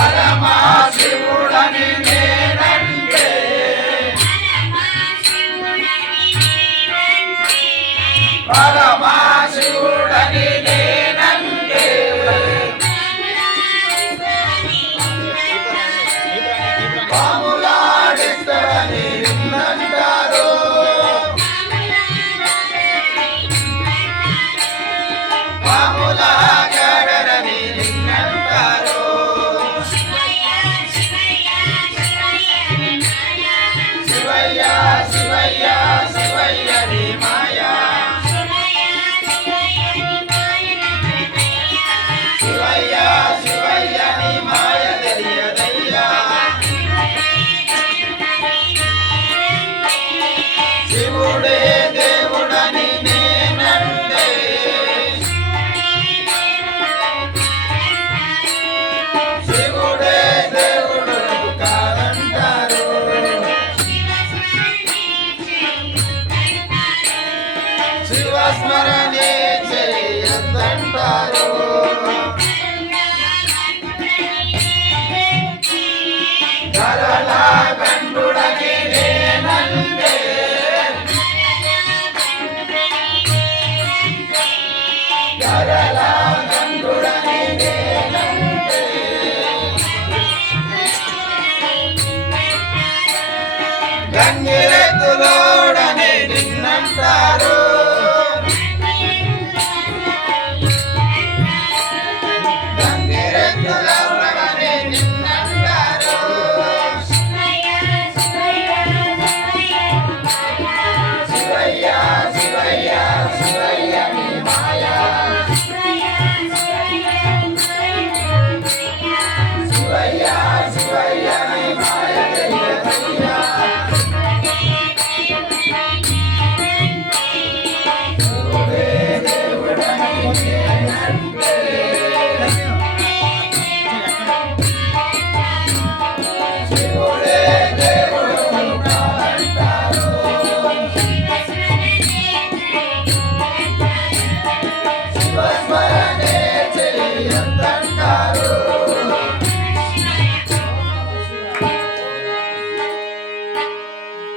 పరమశివుడని నేనంటే పరమశివుడని నేనంటే పాములాడిస్తాడని నిన్నంటారు పాములాగాడని నిన్నంటారు శివయ్య శివయ్య శివయ్య నీ మాయా శివయ్య శివయ్య నీ మాయ తెలియదయ్యా శివుడే దేవుడని నేనంటే శివుడే దేవుడు కాదంటారు శివస్మరణే చేయొద్దంటారు ధరలా గండుడని నేనంటే ధరలా గండుడని నేనంటే గంగిరెద్దులోడని నిన్నంటారు గంగిరెద్దులోడని నిన్నంటారు శివయ్య శివయ్య శివయ్య నీ మాయా శివయ్య